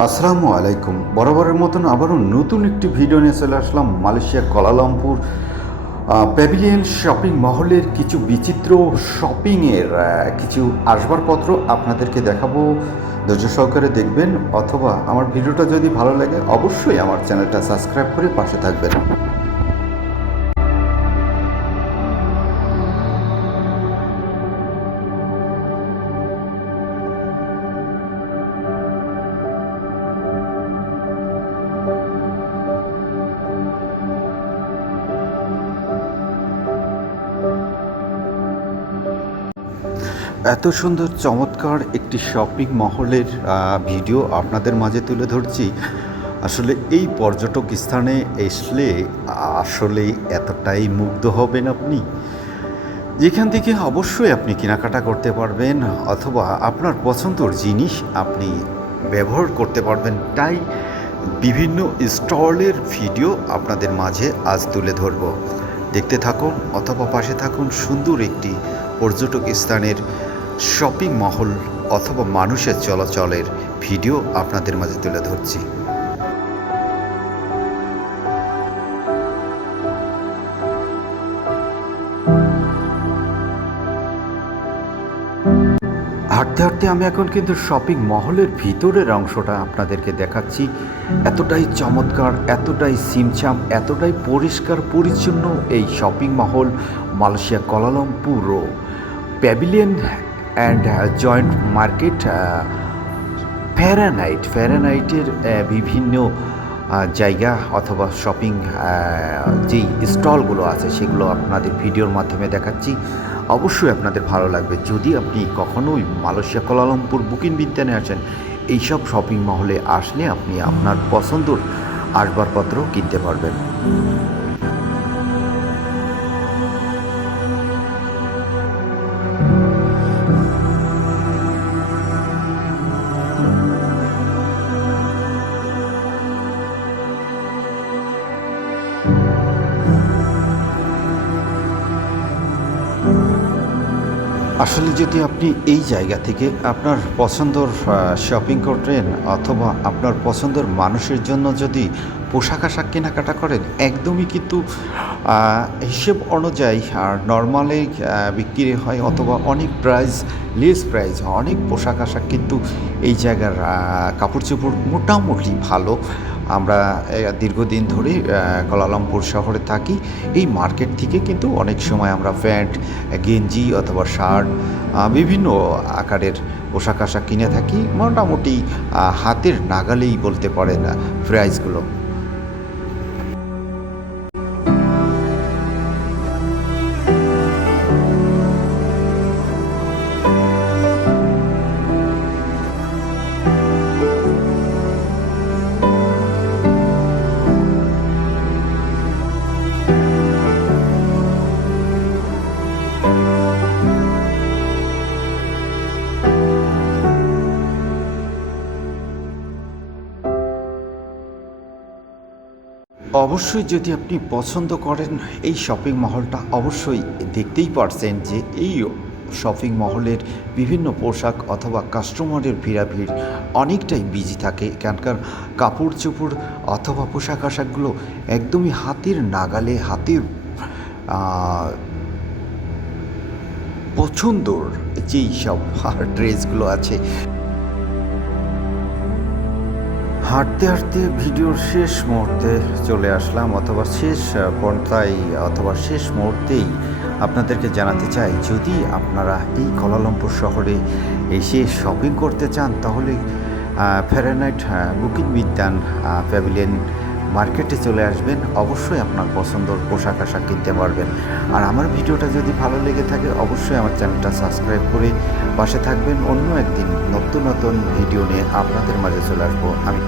আসসালামু আলাইকুম। বরাবরের মতন আবারও নতুন একটি ভিডিও নিয়ে চলে আসলাম Malaysia Kuala Lumpur pavilion shopping মহলের কিছু বিচিত্র শপিংয়ের কিছু আসবাবপত্র আপনাদেরকে দেখাবো। ধৈর্য সহকারে দেখবেন অথবা আমার ভিডিওটা যদি ভালো লাগে অবশ্যই আমার চ্যানেলটা সাবস্ক্রাইব করে পাশে থাকবেন। এত সুন্দর, চমৎকার একটি শপিং মহলের ভিডিও আপনাদের মাঝে তুলে ধরছি। আসলে এই পর্যটক স্থানে আসলে আসলে এতটাই মুগ্ধ হবেন আপনি। যেখান থেকে অবশ্যই আপনি কেনাকাটা করতে পারবেন, অথবা আপনার পছন্দর জিনিস আপনি ব্যবহার করতে পারবেন, তাই বিভিন্ন স্টলের ভিডিও আপনাদের মাঝে আজ তুলে ধরব। দেখতে থাকুন, অথবা পাশে থাকুন সুন্দর একটি পর্যটক স্থানের শপিং মহল অথবা মানুষের চলাচলের ভিডিও আপনাদের মাঝে তুলে ধরছি। হাঁটতে হাঁটতে আমি এখন কিন্তু শপিং মহলের ভিতরের অংশটা আপনাদেরকে দেখাচ্ছি। এতটাই চমৎকার, এতটাই সিমছাম, এতটাই পরিষ্কার, পরিচ্ছন্ন এই shopping Mahal Malaysia Kuala Lumpur pavilion and joint market Fahrenheit ফ্যারানাইটের বিভিন্ন জায়গা অথবা শপিং যেই স্টলগুলো আছে সেগুলো আপনাদের ভিডিওর মাধ্যমে দেখাচ্ছি। অবশ্যই আপনাদের ভালো লাগবে। যদি আপনি কখনোই মালয়েশিয়া কোলালামপুর বুকিং বিদ্যানে আসেন, এইসব শপিং মহলে আসলে আপনি আপনার পছন্দর আসবাবপত্র কিনতে পারবেন। আসলে যদি আপনি এই জায়গা থেকে আপনার পছন্দর শপিং করেন অথবা আপনার পছন্দের মানুষের জন্য যদি পোশাক আশাক কেনাকাটা করেন, একদমই কিন্তু হিসেব অনুযায়ী, আর নর্মালি বিক্রি হয় অথবা অনেক প্রাইস লেস প্রাইস অনেক পোশাক আশাক কিন্তু এই জায়গার কাপড় চোপড় মোটামুটি ভালো। আমরা দীর্ঘদিন ধরে কলালামপুর শহরে থাকি। এই মার্কেট থেকে কিন্তু অনেক সময় আমরা প্যান্ট, গেঞ্জি অথবা শার্ট বিভিন্ন আকারের পোশাক আশাক কিনে থাকি। মোটামুটি হাতের নাগালেই বলতে পারে না প্রাইসগুলো। অবশ্যই যদি আপনি পছন্দ করেন এই শপিং মহলটা, অবশ্যই দেখতেই পারছেন যে এই শপিং মহলের বিভিন্ন পোশাক অথবা কাস্টমারের ভিড়াভিড় অনেকটাই বিজি থাকে। এখানকার কাপড় চোপড় অথবা পোশাক আশাকগুলো একদমই হাতের নাগালে, হাতের পছন্দর যেই সব ড্রেসগুলো আছে। হাঁটতে হাঁটতে ভিডিওর শেষ মুহূর্তে চলে আসলাম, অথবা শেষ পন্থায় অথবা শেষ মুহূর্তেই আপনাদেরকে জানাতে চাই, যদি আপনারা এই কলালম্পুর শহরে এসে শপিং করতে চান, তাহলে ফেরানাইট বুকিং বিদ্যান প্যাভিলিয়ন মার্কেটে চলে আসবেন, অবশ্যই আপনার পছন্দর পোশাক আশাক কিনতে পারবেন। আর আমার ভিডিওটা যদি ভালো লেগে থাকে, অবশ্যই আমার চ্যানেলটা সাবস্ক্রাইব করে পাশে থাকবেন। অন্য একদিন নতুন নতুন ভিডিও নিয়ে আপনাদের মাঝে চলে আসব। আমি